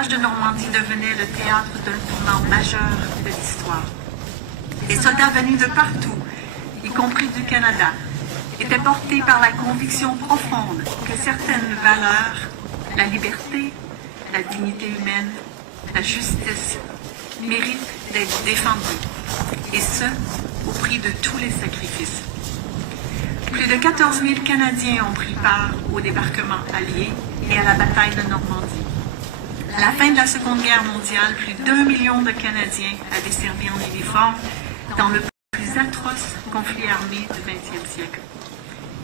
village de Normandie devenait le théâtre d'un tournant majeur de l'histoire. Les soldats venus de partout, y compris du Canada, étaient portés par la conviction profonde que certaines valeurs, la liberté, la dignité humaine, la justice, méritent d'être défendues, et ce, au prix de tous les sacrifices. Plus de 14 000 Canadiens ont pris part au débarquement allié et à la bataille de Normandie. À la fin de la Seconde Guerre mondiale, plus d'1 million de Canadiens avaient servi en uniforme dans le plus atroce conflit armé du XXe siècle.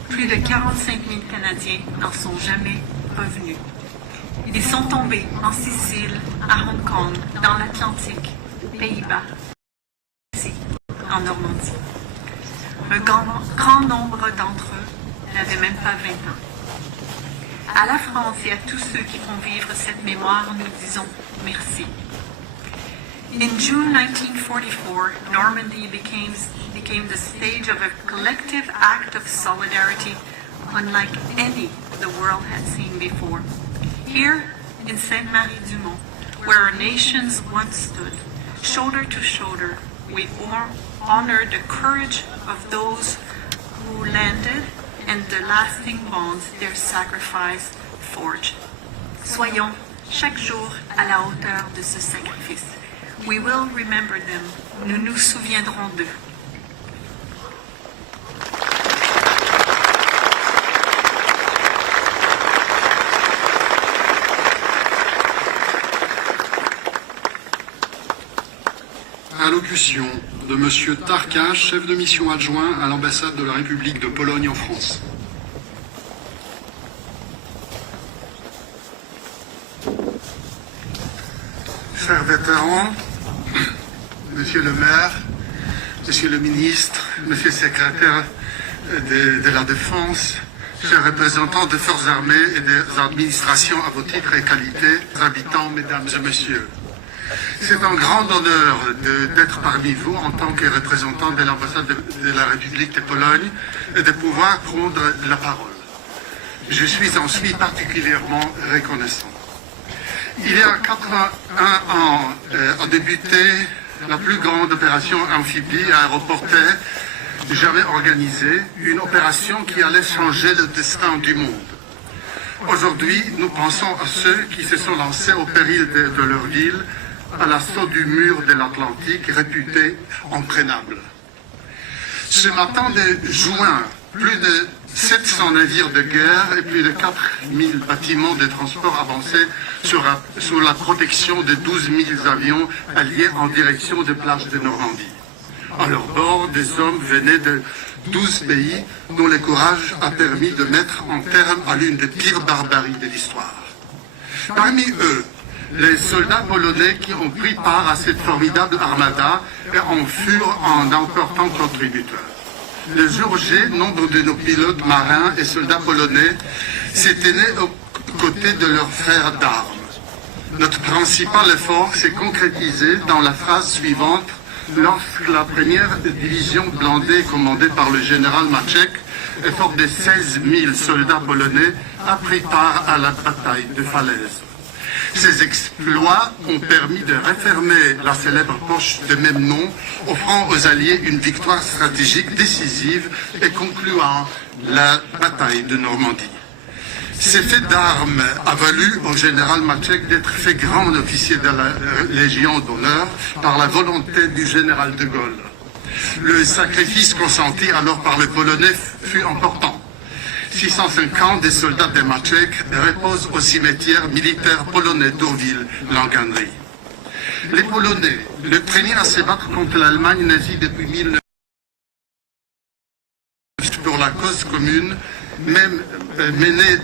Plus de 45 000 Canadiens n'en sont jamais revenus. Ils sont tombés en Sicile, à Hong Kong, dans l'Atlantique, Pays-Bas, ici, en Normandie. Un grand nombre d'entre eux n'avaient même pas 20 ans. À la France et à tous ceux qui font vivre cette mémoire, nous disons merci. In June 1944, Normandy became the stage of a collective act of solidarity unlike any the world had seen before. Here, in Sainte-Marie-du-Mont, where our nations once stood, shoulder to shoulder, we honored the courage of those who landed and the lasting bonds their sacrifice forged. Soyons chaque jour à la hauteur de ce sacrifice. We will remember them. Nous nous souviendrons d'eux. Allocution de M. Tarka, chef de mission adjoint à l'ambassade de la République de Pologne en France. Chers vétérans, Monsieur le maire, Monsieur le ministre, Monsieur le secrétaire de la Défense, chers représentants des forces armées et des administrations à vos titres et qualités, habitants, mesdames et messieurs. C'est un grand honneur d'être parmi vous en tant que représentant de l'ambassade de la République de Pologne et de pouvoir prendre la parole. Je suis ensuite particulièrement reconnaissant. Il y a 81 ans a débuté la plus grande opération amphibie aéroportée jamais organisée, une opération qui allait changer le destin du monde. Aujourd'hui, nous pensons à ceux qui se sont lancés au péril de leur ville à l'assaut du mur de l'Atlantique réputé imprenable. Ce matin de juin, plus de 700 navires de guerre et plus de 4000 bâtiments de transport avancés sous la protection de 12 000 avions alliés en direction des plages de Normandie. À leur bord, des hommes venaient de 12 pays dont le courage a permis de mettre un terme à l'une des pires barbaries de l'histoire. Parmi eux, les soldats polonais qui ont pris part à cette formidable armada et en furent un important contributeur. Le jour J, nombre de nos pilotes marins et soldats polonais s'étaient nés aux côtés de leurs frères d'armes. Notre principal effort s'est concrétisé dans la phrase suivante lorsque la première division blindée commandée par le général Maczek, effort de 16 000 soldats polonais, a pris part à la bataille de Falaise. Ces exploits ont permis de refermer la célèbre poche de même nom, offrant aux Alliés une victoire stratégique décisive et concluant la bataille de Normandie. Ces faits d'armes a valu au général Maczek d'être fait grand officier de la Légion d'honneur par la volonté du général de Gaulle. Le sacrifice consenti alors par les Polonais fut important. 650 des soldats de Maczek reposent au cimetière militaire polonais d'Orville-Langannerie. Les Polonais, les premiers à se battre contre l'Allemagne nazie depuis 1900 pour la cause commune, même mené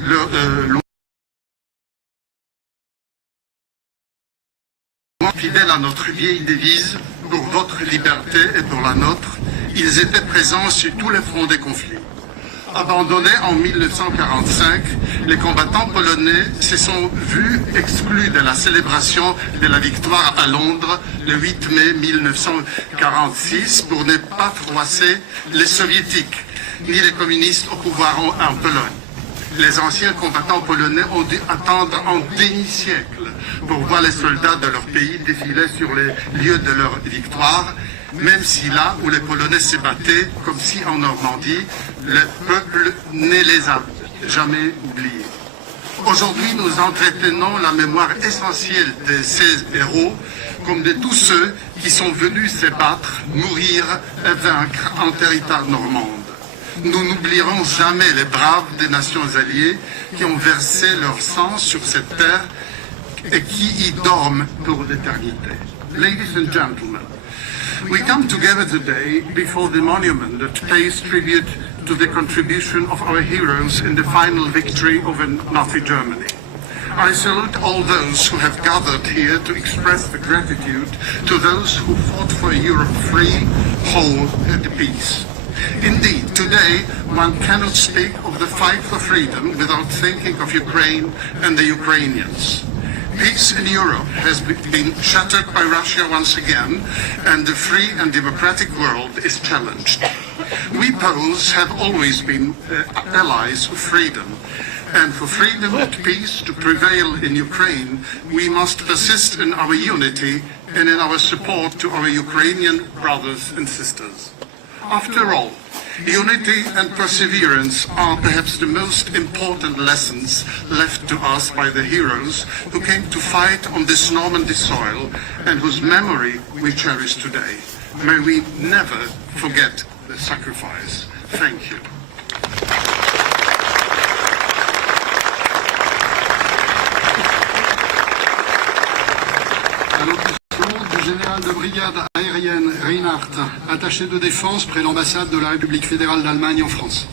fidèles à notre vieille devise « Pour votre liberté et pour la nôtre », ils étaient présents sur tous les fronts des conflits. Abandonnés en 1945, les combattants polonais se sont vus exclus de la célébration de la victoire à Londres le 8 mai 1946 pour ne pas froisser les soviétiques ni les communistes au pouvoir en Pologne. Les anciens combattants polonais ont dû attendre un demi-siècle pour voir les soldats de leur pays défiler sur les lieux de leur victoire, même si là où les Polonais se battaient, comme si en Normandie, le peuple ne les a jamais oubliés. Aujourd'hui, nous entretenons la mémoire essentielle de ces héros, comme de tous ceux qui sont venus se battre, mourir et vaincre en territoire normande. Nous n'oublierons jamais les braves des nations alliées qui ont versé leur sang sur cette terre et qui y dorment pour l'éternité. Ladies and gentlemen, we come together today before the monument that pays tribute to the contribution of our heroes in the final victory over Nazi Germany. I salute all those who have gathered here to express the gratitude to those who fought for a Europe free, whole and peace. Indeed, today one cannot speak of the fight for freedom without thinking of Ukraine and the Ukrainians. Peace in Europe has been shattered by Russia once again, and the free and democratic world is challenged. We Poles have always been allies of freedom, and for freedom and peace to prevail in Ukraine, we must persist in our unity and in our support to our Ukrainian brothers and sisters. After all, unity and perseverance are perhaps the most important lessons left to us by the heroes who came to fight on this Normandy soil and whose memory we cherish today. May we never forget the sacrifice. Thank you. Du général de brigade aérienne Reinhardt, attaché de défense près l'ambassade de la République fédérale d'Allemagne en France.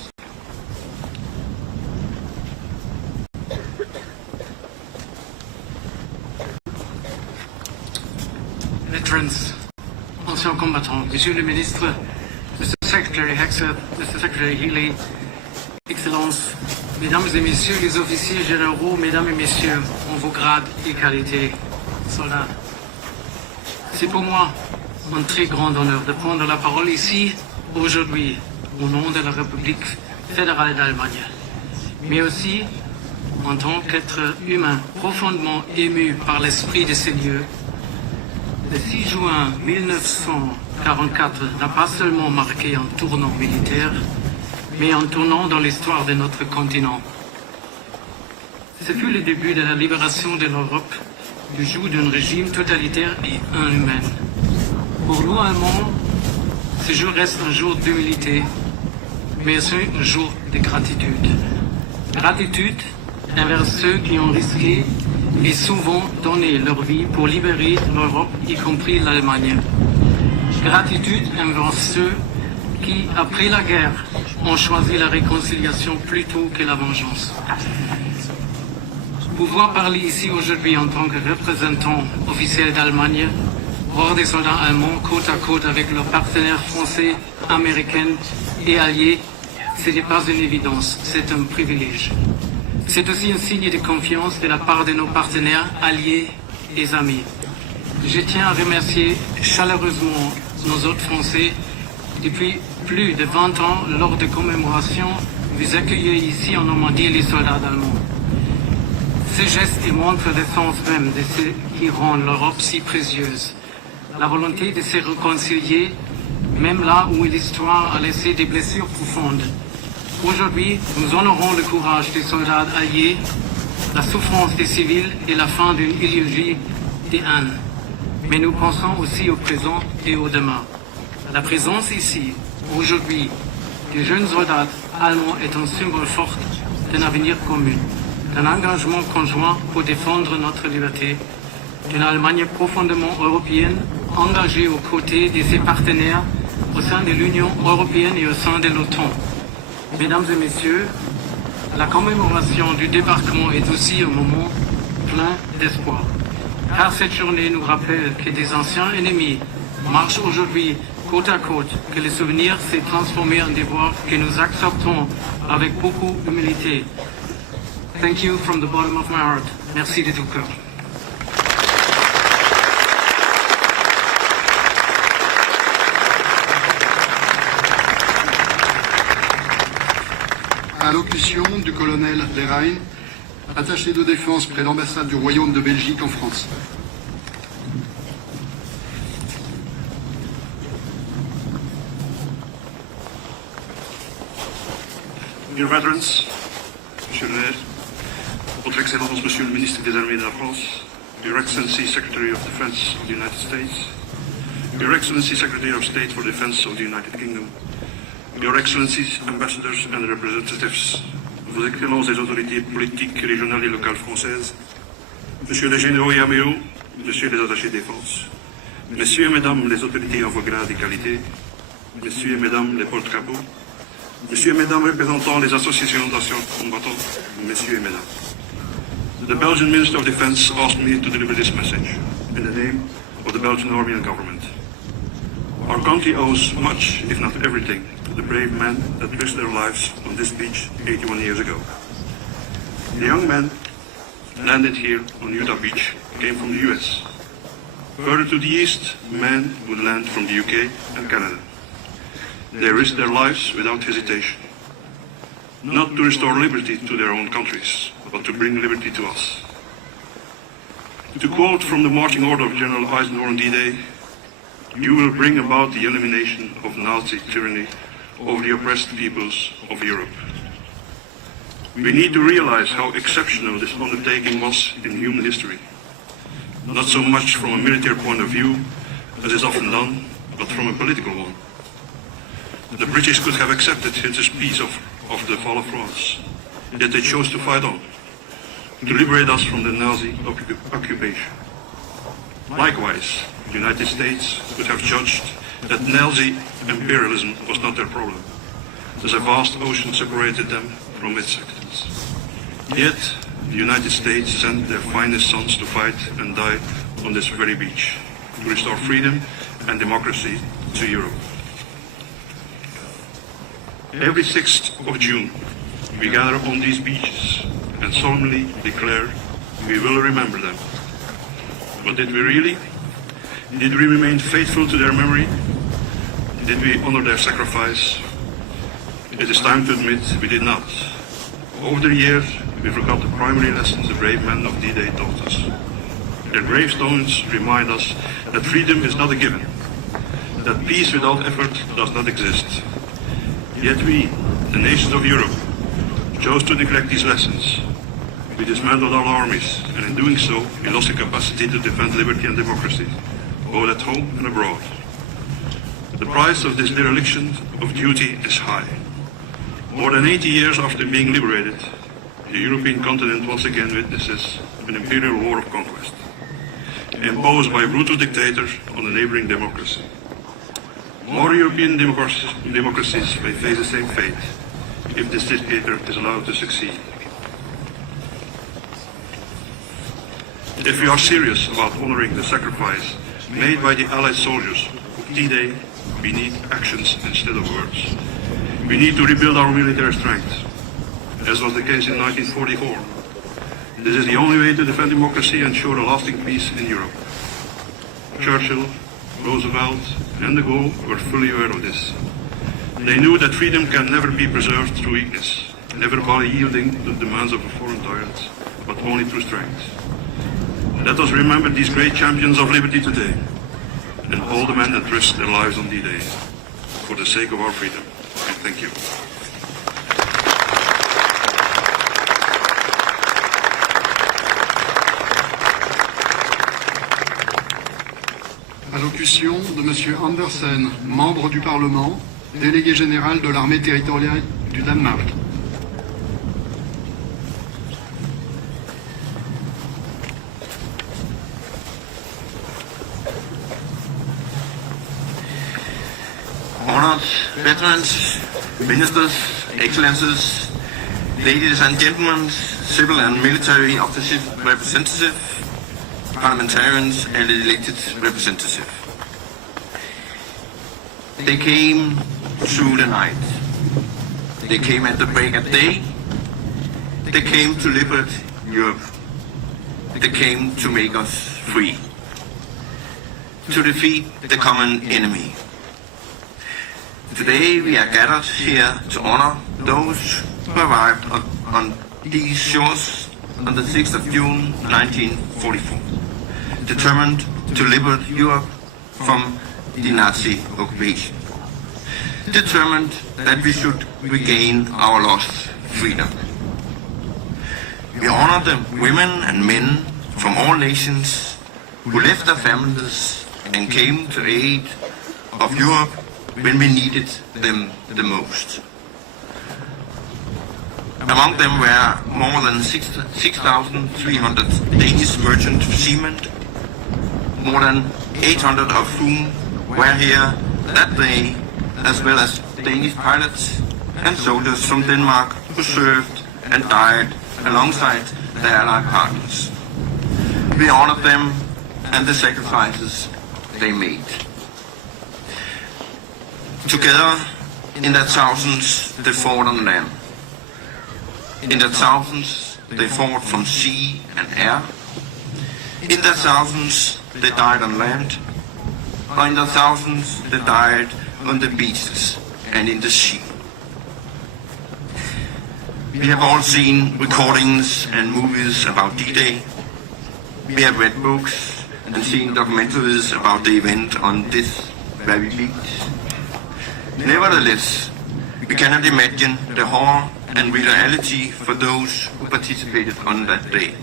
Veterans, anciens combattants, Monsieur le ministre, Mr. Secretary Hegseth, Mr. Secretary Healey, Excellences, Mesdames et Messieurs les officiers généraux, Mesdames et Messieurs, en vos grades et qualités, soldats. C'est pour moi un très grand honneur de prendre la parole ici, aujourd'hui, au nom de la République fédérale d'Allemagne, mais aussi en tant qu'être humain profondément ému par l'esprit de ces lieux. Le 6 juin 1944 n'a pas seulement marqué un tournant militaire, mais un tournant dans l'histoire de notre continent. Ce fut le début de la libération de l'Europe du joug d'un régime totalitaire et inhumain. Pour nous, Allemands, ce jour reste un jour d'humilité, mais aussi un jour de gratitude. Gratitude envers ceux qui ont risqué et souvent donné leur vie pour libérer l'Europe, y compris l'Allemagne. Gratitude envers ceux qui, après la guerre, ont choisi la réconciliation plutôt que la vengeance. Pouvoir parler ici aujourd'hui en tant que représentant officiel d'Allemagne, voir des soldats allemands côte à côte avec leurs partenaires français, américains et alliés, ce n'est pas une évidence, c'est un privilège. C'est aussi un signe de confiance de la part de nos partenaires, alliés et amis. Je tiens à remercier chaleureusement nos hôtes français. Depuis plus de 20 ans, lors de commémorations, vous accueillez ici en Normandie les soldats allemands. Ce geste montre le sens même de ce qui rend l'Europe si précieuse. La volonté de se réconcilier, même là où l'histoire a laissé des blessures profondes. Aujourd'hui, nous honorons le courage des soldats alliés, la souffrance des civils et la fin d'une idéologie de haine. Mais nous pensons aussi au présent et au demain. La présence ici, aujourd'hui, des jeunes soldats allemands est un symbole fort d'un avenir commun, d'un engagement conjoint pour défendre notre liberté, d'une Allemagne profondément européenne, engagée aux côtés de ses partenaires au sein de l'Union européenne et au sein de l'OTAN. Mesdames et messieurs, la commémoration du débarquement est aussi un moment plein d'espoir. Car cette journée nous rappelle que des anciens ennemis marchent aujourd'hui côte à côte, que le souvenir s'est transformé en devoir que nous acceptons avec beaucoup d'humilité. Thank you from the bottom of my heart. Merci de tout cœur. À l'allocution du colonel Lerain, attaché de défense près l'ambassade du Royaume de Belgique en France. Dear veterans, Monsieur le Maire, Votre Excellence, Monsieur le Ministre des Armées de la France, Your Excellency, Secretary of Defence of the United States, Your Excellency, Secretary of State for Defence of the United Kingdom, Your Excellencies, Ambassadors and Representatives, Vos Excellences les autorités politiques, régionales et locales françaises, Monsieur les généraux et amiraux, Messieurs les attachés de défense, Messieurs et Mesdames les autorités en vos grades et qualités, Messieurs et Mesdames les porte-drapeaux, Messieurs et Mesdames représentants des associations d'anciens combattants, Messieurs et Mesdames. The Belgian Minister of Defence asked me to deliver this message in the name of the Belgian Army and Government. Our country owes much, if not everything, to the brave men that risked their lives on this beach 81 years ago. The young men landed here on Utah Beach came from the US. Further to the east, men would land from the UK and Canada. They risked their lives without hesitation, not to restore liberty to their own countries, but to bring liberty to us. To quote from the marching order of General Eisenhower on D-Day, you will bring about the elimination of Nazi tyranny over the oppressed peoples of Europe. We need to realize how exceptional this undertaking was in human history. Not so much from a military point of view, as is often done, but from a political one. The British could have accepted Hitler's peace of the fall of France, yet they chose to fight on, to liberate us from the Nazi occupation. Likewise, the United States could have judged that Nazi imperialism was not their problem, as a vast ocean separated them from its victims. Yet, the United States sent their finest sons to fight and die on this very beach, to restore freedom and democracy to Europe. Every 6th of June, we gather on these beaches and solemnly declare we will remember them. But did we really? Did we remain faithful to their memory? Did we honor their sacrifice? It is time to admit we did not. Over the years, we forgot the primary lessons the brave men of D-Day taught us. Their gravestones remind us that freedom is not a given, that peace without effort does not exist. Yet we, the nations of Europe, chose to neglect these lessons. We dismantled our armies, and in doing so, we lost the capacity to defend liberty and democracy, both at home and abroad. The price of this dereliction of duty is high. More than 80 years after being liberated, the European continent once again witnesses an imperial war of conquest, imposed by brutal dictators on a neighboring democracy. More European democracies may face the same fate if this dictator is allowed to succeed. If we are serious about honoring the sacrifice made by the Allied soldiers of D-Day, we need actions instead of words. We need to rebuild our military strength, as was the case in 1944. This is the only way to defend democracy and ensure a lasting peace in Europe. Churchill, Roosevelt, and de Gaulle were fully aware of this. They knew that freedom can never be preserved through weakness, never by yielding to the demands of a foreign tyrant, but only through strength. Let us remember these great champions of liberty today, and all the men that risked their lives on D-Day, for the sake of our freedom. And thank you. Allocution de M. Andersen, membre du Parlement, délégué général de l'armée territoriale du Danemark. Honored veterans, ministers, excellencies, ladies and gentlemen, civil and military officers, representatives, parliamentarians and elected representatives. They came through the night. They came at the break of day. They came to liberate Europe. They came to make us free, to defeat the common enemy. Today we are gathered here to honor those who arrived on these shores on the 6th of June 1944, determined to liberate Europe from the Nazi occupation, determined that we should regain our lost freedom. We honor the women and men from all nations who left their families and came to aid of Europe when we needed them the most. Among them were more than 6,300 Danish merchant seamen, more than 800 of whom were here that day, as well as Danish pilots and soldiers from Denmark who served and died alongside their allied partners. We honored them and the sacrifices they made. Together, in their thousands, they fought on land. In their thousands, they fought from sea and air. In their thousands, they died on land. Or in their thousands, they died on the beaches and in the sea. We have all seen recordings and movies about D-Day. We have read books and seen documentaries about the event on this very beach. Nevertheless, we cannot imagine the horror and reality for those who participated on that day.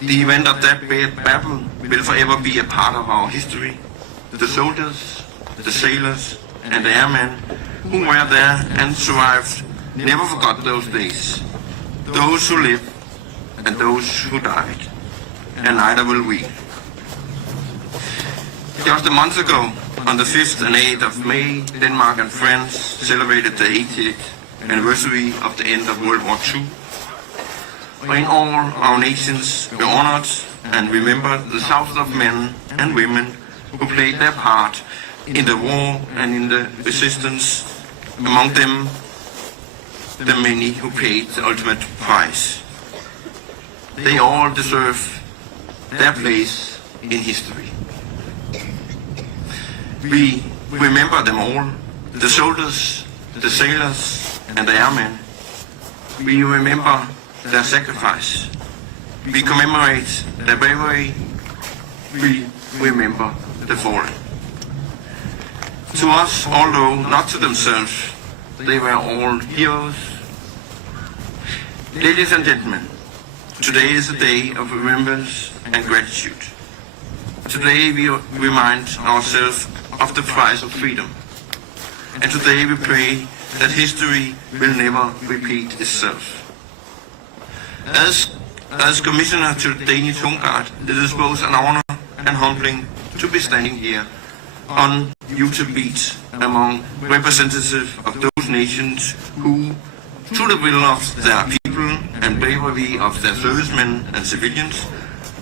The event of that battle will forever be a part of our history. The soldiers, the sailors, and the airmen who were there and survived never forgot those days. Those who lived and those who died, and neither will we. Just a month ago, on the 5th and 8th of May, Denmark and France celebrated the 80th anniversary of the end of World War II. In all our nations, we honored and remembered the thousands of men and women who played their part in the war and in the resistance, among them the many who paid the ultimate price. They all deserve their place in history. We remember them all, the soldiers, the sailors, and the airmen. We remember their sacrifice. We commemorate their bravery. We remember the fallen. To us, although not to themselves, they were all heroes. Ladies and gentlemen, today is a day of remembrance and gratitude. Today we remind ourselves of the price of freedom. And today we pray that history will never repeat itself. As Commissioner to the Danish Home Guard, it is both an honor and humbling to be standing here on Utah Beach among representatives of those nations who, through the will of their people and bravery of their servicemen and civilians,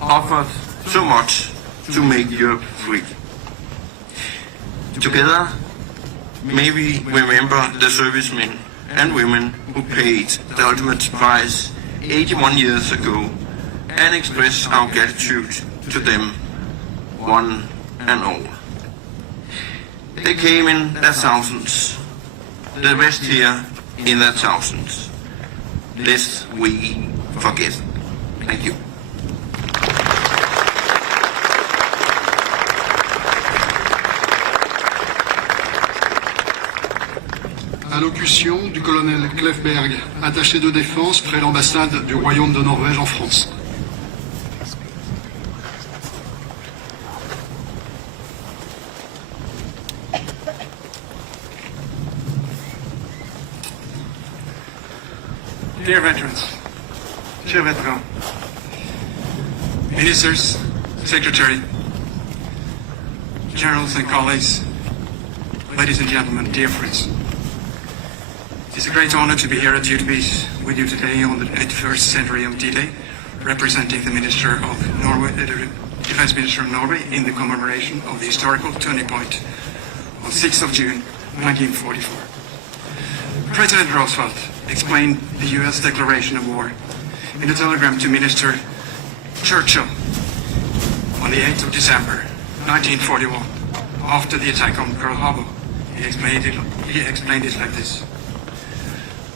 offered so much to make Europe free. Together, may we remember the servicemen and women who paid the ultimate price 81 years ago and express our gratitude to them, one and all. They came in their thousands, the rest here in their thousands, lest we forget. Thank you. Allocution du colonel Klefberg, attaché de défense près l'ambassade du Royaume de Norvège en France. Dear veterans, chers vétérans, ministers, secretary, generals and colleagues, ladies and gentlemen, dear friends. It's a great honor to be here at Utah Beach with you today on the 81st centenary of D-Day, representing the Minister of Norway, the Defence Minister of Norway, in the commemoration of the historical turning point on 6th of June 1944. President Roosevelt explained the U.S. declaration of war in a telegram to Minister Churchill on the 8th of December 1941, after the attack on Pearl Harbor. He explained it like this.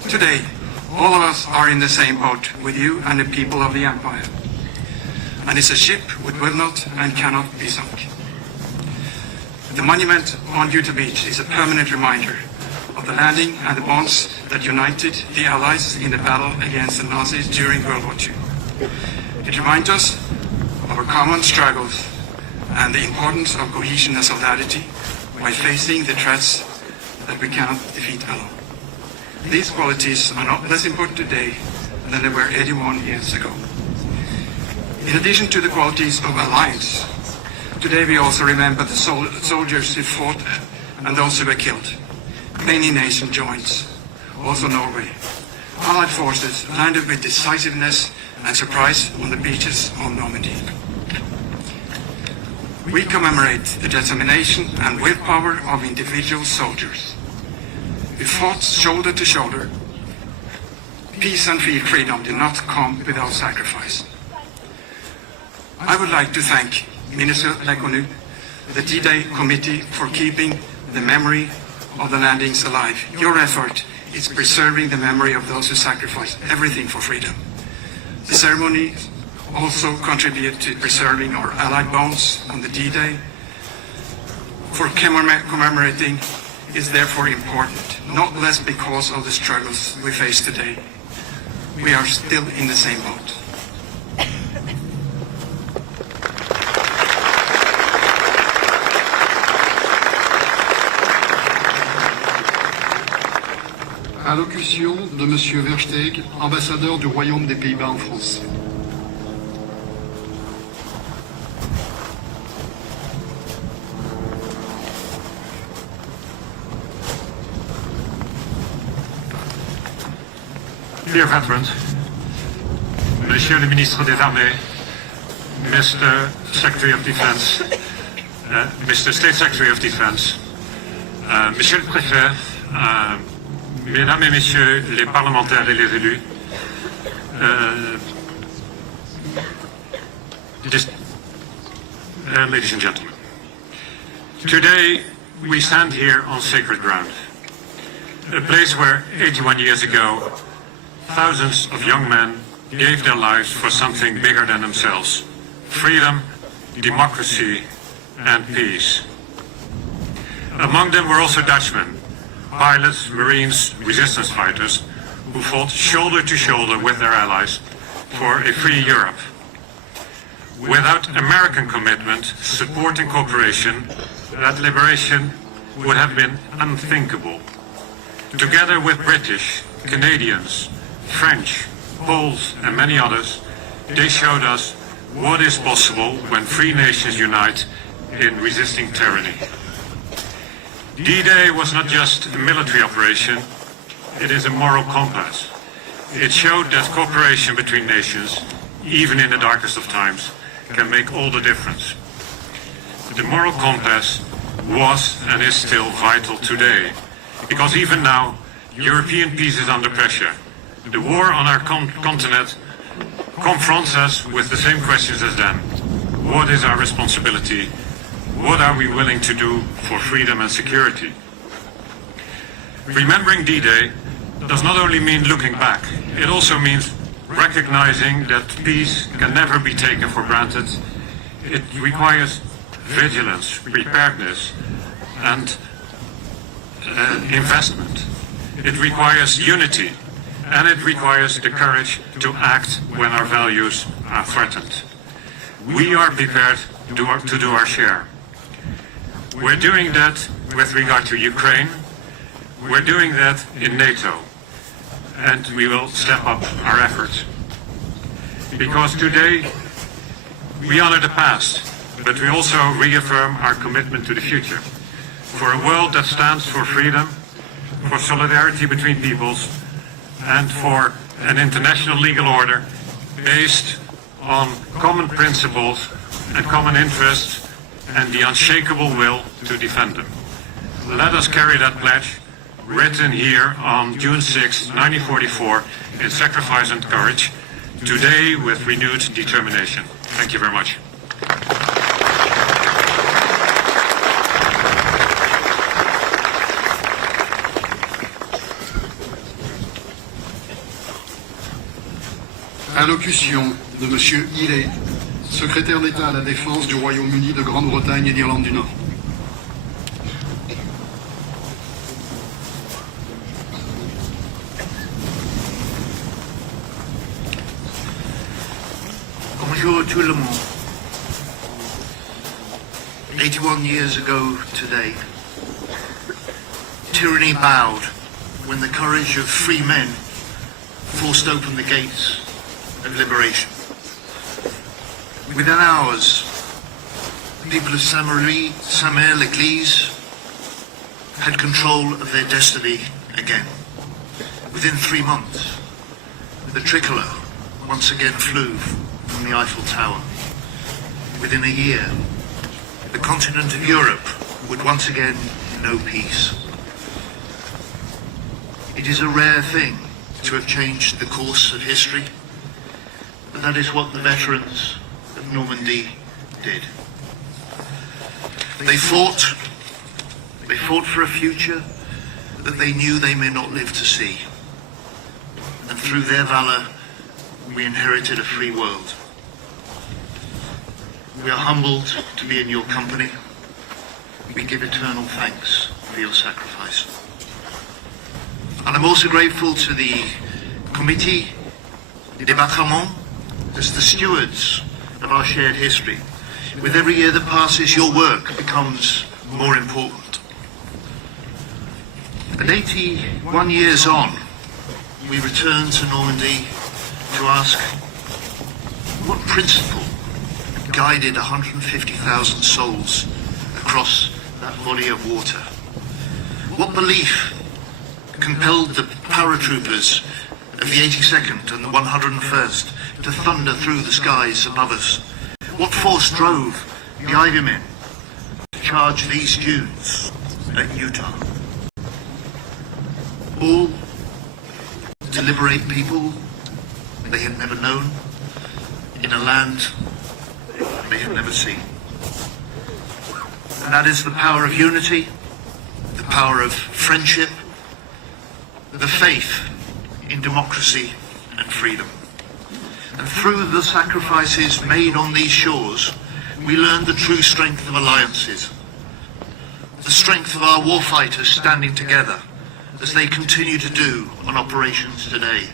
Today, all of us are in the same boat with you and the people of the Empire. And it's a ship which will not and cannot be sunk. The monument on Utah Beach is a permanent reminder of the landing and the bonds that united the Allies in the battle against the Nazis during World War II. It reminds us of our common struggles and the importance of cohesion and solidarity while facing the threats that we cannot defeat alone. These qualities are not less important today than they were 81 years ago. In addition to the qualities of alliance, today we also remember the soldiers who fought and those who were killed. Many nations joined, also Norway. Allied forces landed with decisiveness and surprise on the beaches of Normandy. We commemorate the determination and willpower of individual soldiers who fought shoulder to shoulder. Peace and freedom did not come without sacrifice. I would like to thank Minister Lecornu, the D-Day Committee, for keeping the memory of the landings alive. Your effort is preserving the memory of those who sacrificed everything for freedom. The ceremony also contributed to preserving our Allied bonds on the D-Day. For commemorating is therefore important, not less because of the struggles we face today. We are still in the same boat. Allocution de M. Versteeg, ambassadeur du Royaume des Pays-Bas en France. Dear veterans, Monsieur le Ministre des Armées, Mr. Secretary of Defense, Mr. State Secretary of Defense, Monsieur le Préfet, Mesdames et Messieurs les parlementaires et les élus, ladies and gentlemen, today we stand here on sacred ground, a place where 81 years ago thousands of young men gave their lives for something bigger than themselves: freedom, democracy, and peace. Among them were also Dutchmen, pilots, Marines, resistance fighters, who fought shoulder to shoulder with their allies for a free Europe. Without American commitment, support and cooperation, that liberation would have been unthinkable. Together with British, Canadians, French, Poles, and many others, they showed us what is possible when free nations unite in resisting tyranny. D-Day was not just a military operation, it is a moral compass. It showed that cooperation between nations, even in the darkest of times, can make all the difference. The moral compass was and is still vital today, because even now, European peace is under pressure. The war on our continent confronts us with the same questions as then. What is our responsibility? What are we willing to do for freedom and security? Remembering D-Day does not only mean looking back, it also means recognizing that peace can never be taken for granted. It requires vigilance, preparedness, and investment. It requires unity, and it requires the courage to act when our values are threatened. We are prepared to do our share. We're doing that with regard to Ukraine. We're doing that in NATO. And we will step up our efforts. Because today we honor the past, but we also reaffirm our commitment to the future. For a world that stands for freedom, for solidarity between peoples, and for an international legal order based on common principles and common interests and the unshakable will to defend them. Let us carry that pledge, written here on June 6, 1944, in sacrifice and courage, today with renewed determination. Thank you very much. Allocution de M. Healey, secrétaire d'État à la Défense du Royaume-Uni de Grande-Bretagne et d'Irlande du Nord. Bonjour tout le monde. 81 years ago today, tyranny bowed when the courage of free men forced open the gates of liberation. Within hours, people of Saint-Mary-l'Église had control of their destiny again. Within 3 months, the tricolour once again flew from the Eiffel Tower. Within a year, the continent of Europe would once again know peace. It is a rare thing to have changed the course of history, but that is what the veterans of Normandy did. They fought for a future that they knew they may not live to see. And through their valour, we inherited a free world. We are humbled to be in your company. We give eternal thanks for your sacrifice. And I'm also grateful to the Comité des Départements as the stewards of our shared history. With every year that passes, your work becomes more important. And 81 years on, we return to Normandy to ask what principle guided 150,000 souls across that body of water. What belief compelled the paratroopers of the 82nd and the 101st to thunder through the skies above us? What force drove the Ivy men to charge these dunes at Utah? All to liberate people they had never known in a land they had never seen. And that is the power of unity, the power of friendship, the faith in democracy and freedom. And through the sacrifices made on these shores, we learned the true strength of alliances, the strength of our warfighters standing together as they continue to do on operations today.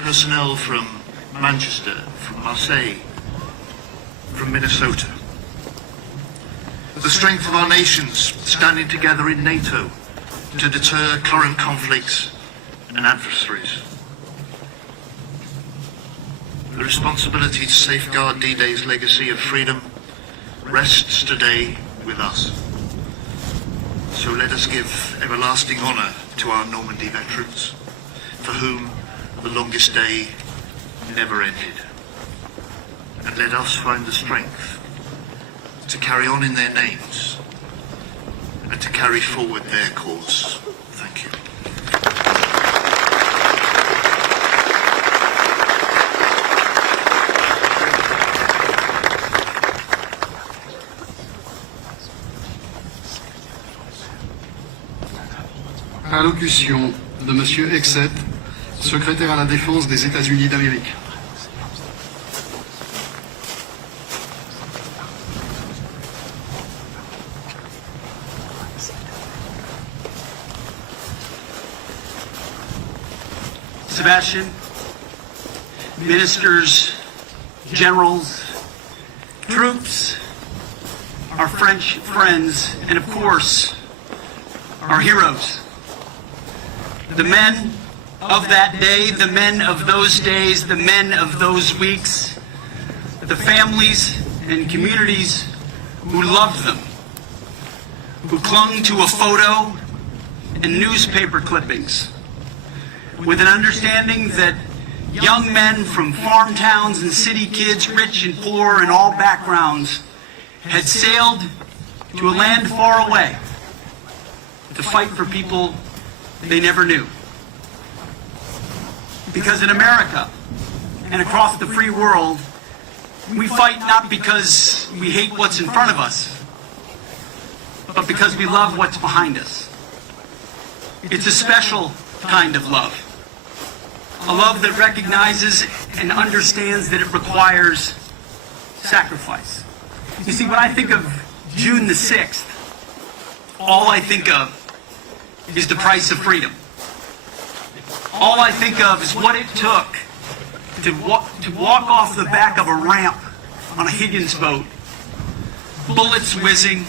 Personnel from Manchester, from Marseille, from Minnesota. The strength of our nations standing together in NATO to deter current conflicts and adversaries. The responsibility to safeguard D-Day's legacy of freedom rests today with us. So let us give everlasting honour to our Normandy veterans, for whom the longest day never ended. And let us find the strength to carry on in their names and to carry forward their cause. Thank you. Allocution de M. Hegseth, secrétaire à la Défense des États-Unis d'Amérique. Sebastien, ministers, generals, troops, our French friends, and of course, our heroes. The men of that day, the men of those days, the men of those weeks, the families and communities who loved them, who clung to a photo and newspaper clippings, with an understanding that young men from farm towns and city kids, rich and poor in all backgrounds, had sailed to a land far away to fight for people they never knew. Because in America and across the free world, we fight not because we hate what's in front of us, but because we love what's behind us. It's a special kind of love. A love that recognizes and understands that it requires sacrifice. You see, when I think of June the 6th, all I think of is the price of freedom. All I think of is what it took to walk off the back of a ramp on a Higgins boat, bullets whizzing,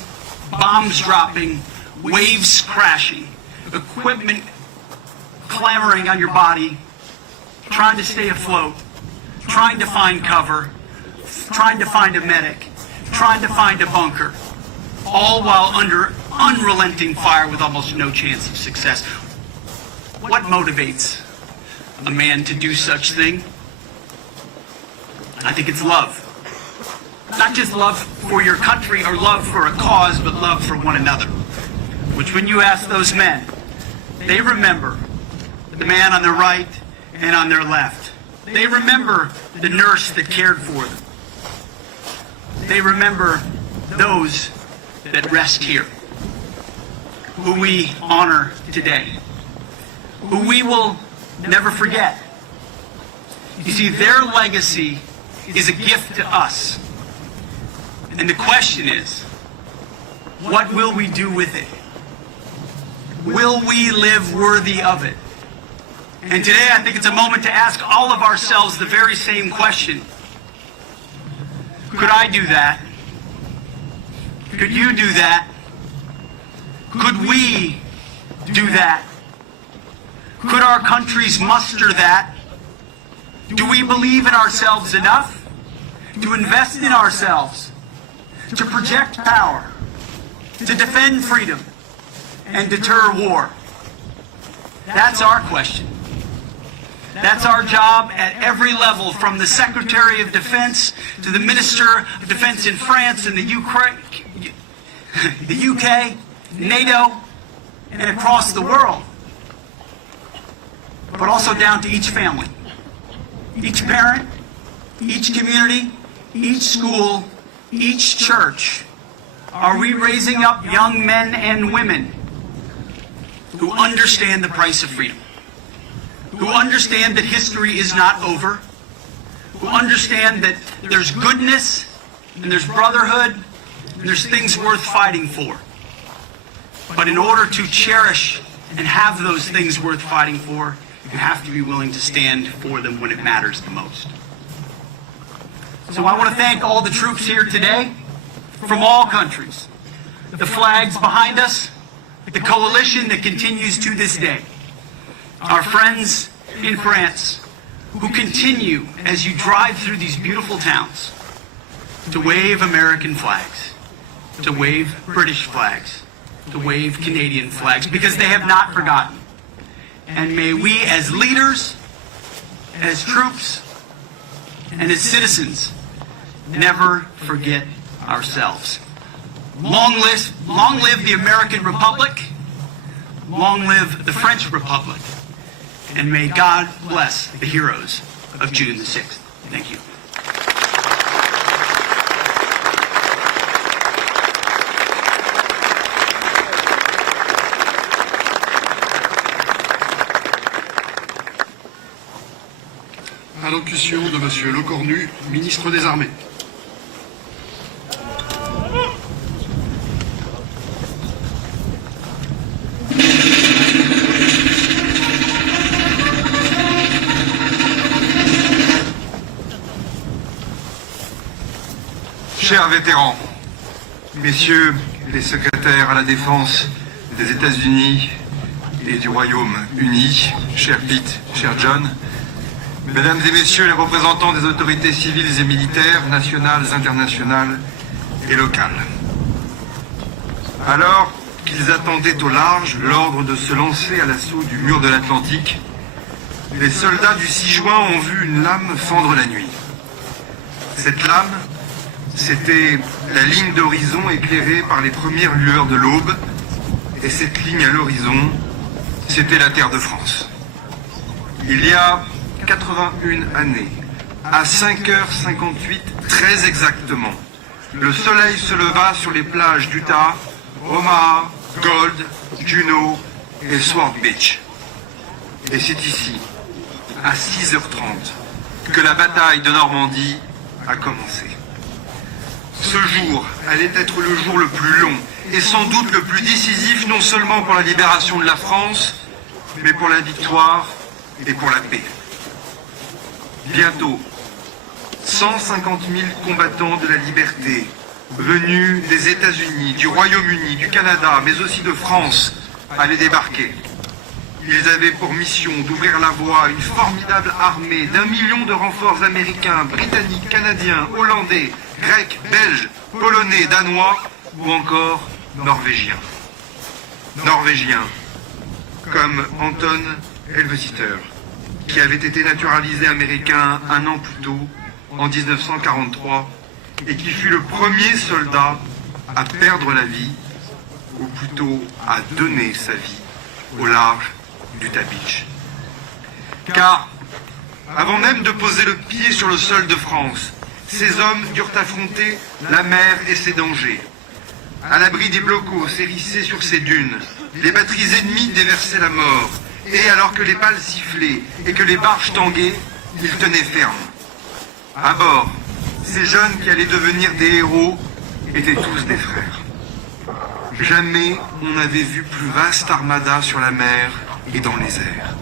bombs dropping, waves crashing, equipment clamoring on your body, trying to stay afloat, trying to find cover, trying to find a medic, trying to find a bunker, all while under unrelenting fire with almost no chance of success. What motivates a man to do such thing? I think it's love. Not just love for your country or love for a cause, but love for one another. Which when you ask those men, they remember the man on their right and on their left. They remember the nurse that cared for them. They remember those that rest here, who we honor today, who we will never forget. You see, their legacy is a gift to us. And the question is, what will we do with it? Will we live worthy of it? And today I think it's a moment to ask all of ourselves the very same question. Could I do that? Could you do that? Could we do that? Could our countries muster that? Do we believe in ourselves enough to invest in ourselves, to project power, to defend freedom, and deter war? That's our question. That's our job at every level, from the Secretary of Defense to the Minister of Defense in France and the UK, NATO, and across the world. But also down to each family, each parent, each community, each school, each church. Are we raising up young men and women who understand the price of freedom? Who understand that history is not over, who understand that there's goodness, and there's brotherhood, and there's things worth fighting for. But in order to cherish and have those things worth fighting for, you have to be willing to stand for them when it matters the most. So I want to thank all the troops here today, from all countries, the flags behind us, the coalition that continues to this day, our friends in France, who continue, as you drive through these beautiful towns, to wave American flags, to wave British flags, to wave Canadian flags, because they have not forgotten. And may we, as leaders, as troops, and as citizens, never forget ourselves. Long live the American Republic. Long live the French Republic. And may God bless the heroes of June the 6th. Thank you. Allocution de Monsieur Lecornu, ministre des Armées. Chers vétérans, messieurs les secrétaires à la défense des États-Unis et du Royaume-Uni, cher Pete, cher John, mesdames et messieurs les représentants des autorités civiles et militaires, nationales, internationales et locales. Alors qu'ils attendaient au large l'ordre de se lancer à l'assaut du mur de l'Atlantique, les soldats du 6 juin ont vu une lame fendre la nuit. Cette lame, c'était la ligne d'horizon éclairée par les premières lueurs de l'aube, et cette ligne à l'horizon, c'était la terre de France. Il y a 81 années, à 5h58, très exactement, le soleil se leva sur les plages d'Utah, Omaha, Gold, Juneau et Sword Beach. Et c'est ici, à 6h30 que la bataille de Normandie a commencé. Ce jour allait être le jour le plus long et sans doute le plus décisif, non seulement pour la libération de la France, mais pour la victoire et pour la paix. Bientôt, 150 000 combattants de la liberté, venus des États-Unis, du Royaume-Uni, du Canada, mais aussi de France, allaient débarquer. Ils avaient pour mission d'ouvrir la voie à une formidable armée d'1 million de renforts américains, britanniques, canadiens, hollandais, grecs, belges, polonais, danois ou encore norvégiens. Norvégiens, comme Anton Helvetier, qui avait été naturalisé américain un an plus tôt, en 1943, et qui fut le premier soldat à perdre la vie, ou plutôt à donner sa vie, au large d'Utah Beach. Car, avant même de poser le pied sur le sol de France, ces hommes durent affronter la mer et ses dangers. À l'abri des blocos hérissés sur ces dunes, les batteries ennemies déversaient la mort, et alors que les balles sifflaient et que les barges tanguaient, ils tenaient ferme. À bord, ces jeunes qui allaient devenir des héros étaient tous des frères. Jamais on n'avait vu plus vaste armada sur la mer et dans les airs.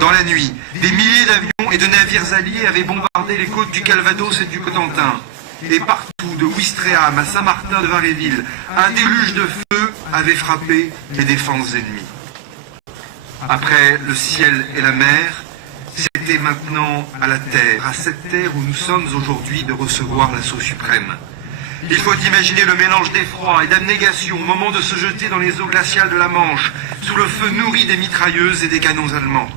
Dans la nuit, des milliers d'avions et de navires alliés avaient bombardé les côtes du Calvados et du Cotentin. Et partout, de Ouistreham à Saint-Martin de Varéville, un déluge de feu avait frappé les défenses ennemies. Après le ciel et la mer, c'était maintenant à la terre, à cette terre où nous sommes aujourd'hui, de recevoir l'assaut suprême. Il faut imaginer le mélange d'effroi et d'abnégation au moment de se jeter dans les eaux glaciales de la Manche, sous le feu nourri des mitrailleuses et des canons allemands.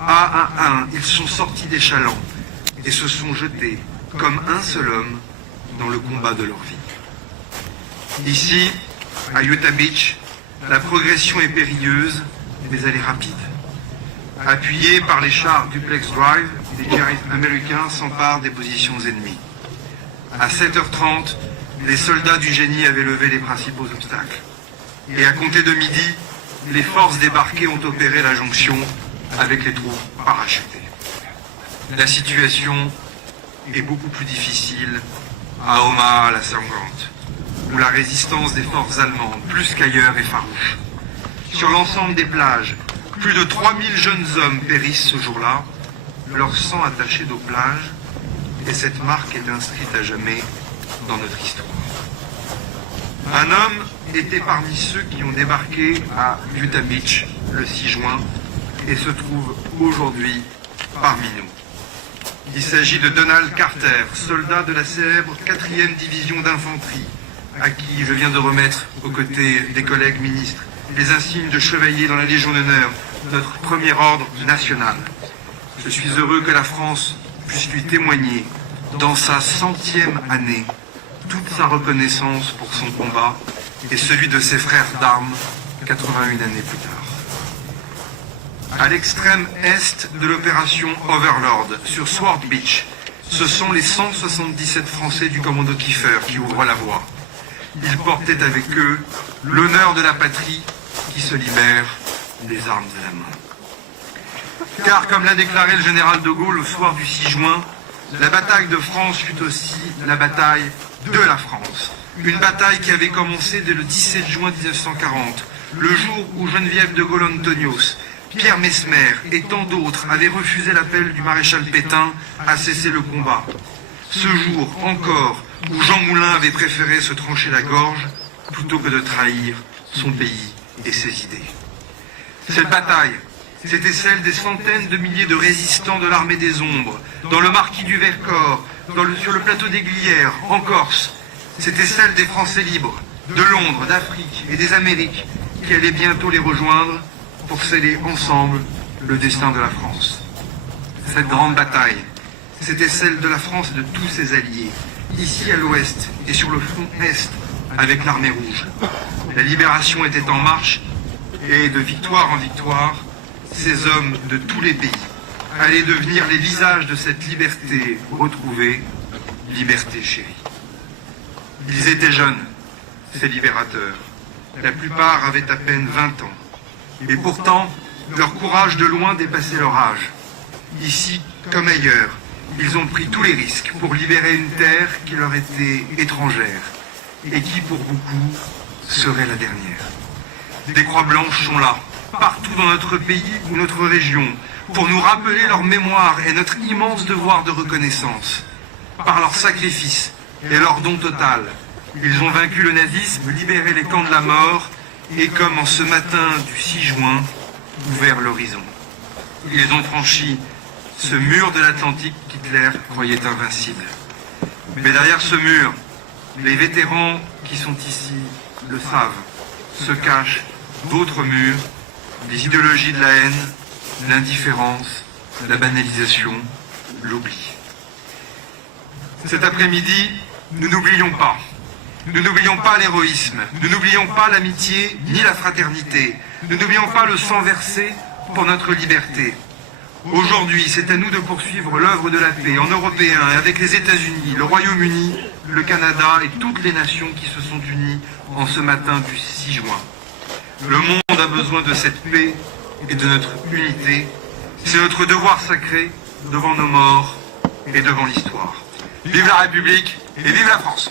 Un à un, ils sont sortis des chalands et se sont jetés, comme un seul homme, dans le combat de leur vie. Ici, à Utah Beach, la progression est périlleuse, mais elle est rapide. Appuyés par les chars Duplex Drive, les guerriers américains s'emparent des positions ennemies. À 7h30, les soldats du génie avaient levé les principaux obstacles. Et à compter de midi, les forces débarquées ont opéré la jonction avec les troupes parachutées. La situation est beaucoup plus difficile à Omaha-la-Sangrante, où la résistance des forces allemandes, plus qu'ailleurs, est farouche. Sur l'ensemble des plages, plus de 3000 jeunes hommes périssent ce jour-là, leur sang attaché aux plages, et cette marque est inscrite à jamais dans notre histoire. Un homme était parmi ceux qui ont débarqué à Utah Beach le 6 juin et se trouve aujourd'hui parmi nous. Il s'agit de Donald Carter, soldat de la célèbre 4e division d'infanterie, à qui je viens de remettre, aux côtés des collègues ministres, les insignes de chevalier dans la Légion d'honneur, notre premier ordre national. Je suis heureux que la France puisse lui témoigner, dans sa 100e année, toute sa reconnaissance pour son combat et celui de ses frères d'armes 81 années plus tard. À l'extrême est de l'opération Overlord, sur Sword Beach, ce sont les 177 Français du commando Kiefer qui ouvrent la voie. Ils portaient avec eux l'honneur de la patrie qui se libère des armes à la main. Car, comme l'a déclaré le général de Gaulle le soir du 6 juin, la bataille de France fut aussi la bataille de la France. Une bataille qui avait commencé dès le 17 juin 1940, le jour où Geneviève de Gaulle-Antonios, Pierre Messmer et tant d'autres avaient refusé l'appel du maréchal Pétain à cesser le combat. Ce jour encore où Jean Moulin avait préféré se trancher la gorge plutôt que de trahir son pays et ses idées. Cette bataille, c'était celle des centaines de milliers de résistants de l'armée des ombres, dans le maquis du Vercors, sur le plateau des Glières, en Corse. C'était celle des Français libres, de Londres, d'Afrique et des Amériques, qui allaient bientôt les rejoindre pour sceller ensemble le destin de la France. Cette grande bataille, c'était celle de la France et de tous ses alliés, ici à l'ouest et sur le front est, avec l'armée rouge. La libération était en marche, et de victoire en victoire, ces hommes de tous les pays allaient devenir les visages de cette liberté retrouvée, liberté chérie. Ils étaient jeunes, ces libérateurs. La plupart avaient à peine 20 ans. Et pourtant, leur courage de loin dépassait leur âge. Ici comme ailleurs, ils ont pris tous les risques pour libérer une terre qui leur était étrangère et qui, pour beaucoup, serait la dernière. Des croix blanches sont là, partout dans notre pays ou notre région, pour nous rappeler leur mémoire et notre immense devoir de reconnaissance. Par leur sacrifice et leur don total, ils ont vaincu le nazisme, libéré les camps de la mort et, comme en ce matin du 6 juin, ouvert l'horizon. Ils ont franchi ce mur de l'Atlantique qu'Hitler croyait invincible. Mais derrière ce mur, les vétérans qui sont ici le savent, se cachent d'autres murs, des idéologies de la haine, l'indifférence, la banalisation, l'oubli. Cet après-midi, nous n'oublions pas. Nous n'oublions pas l'héroïsme, nous n'oublions pas l'amitié ni la fraternité, nous n'oublions pas le sang versé pour notre liberté. Aujourd'hui, c'est à nous de poursuivre l'œuvre de la paix en Européens avec les États-Unis, le Royaume-Uni, le Canada et toutes les nations qui se sont unies en ce matin du 6 juin. Le monde a besoin de cette paix et de notre unité. C'est notre devoir sacré devant nos morts et devant l'histoire. Vive la République et vive la France!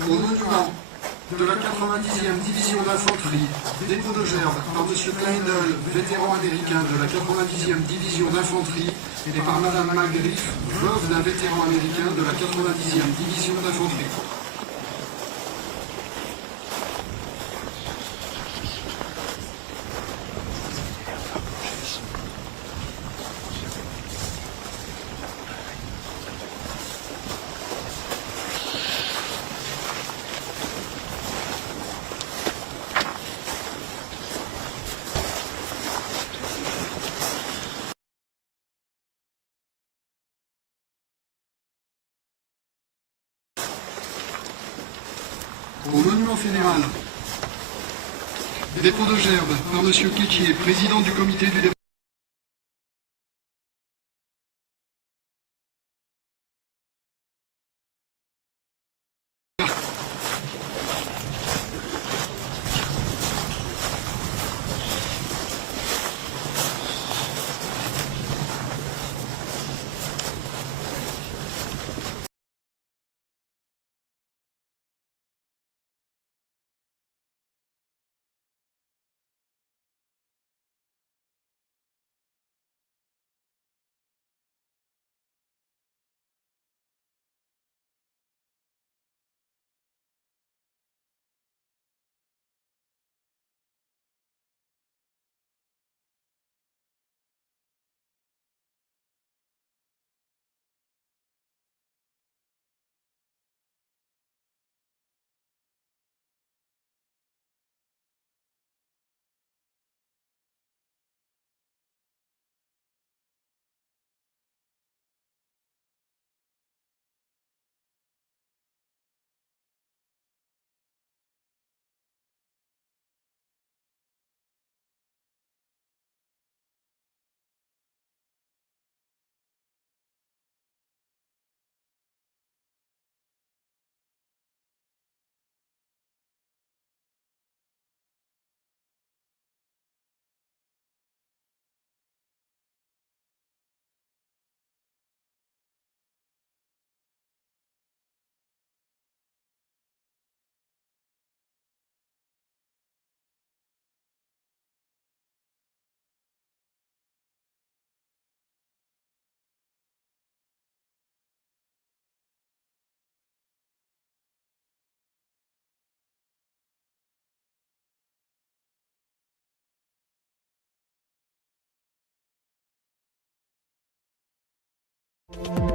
Au monument de la 90e division d'infanterie, dépôt de gerbe par M. Kleindl, vétéran américain de la 90e division d'infanterie, et par Mme Magriff, veuve d'un vétéran américain de la 90e division d'infanterie. Au monument fédéral, dépôt de gerbe par M. Quétier, président du comité du développement. Thank you.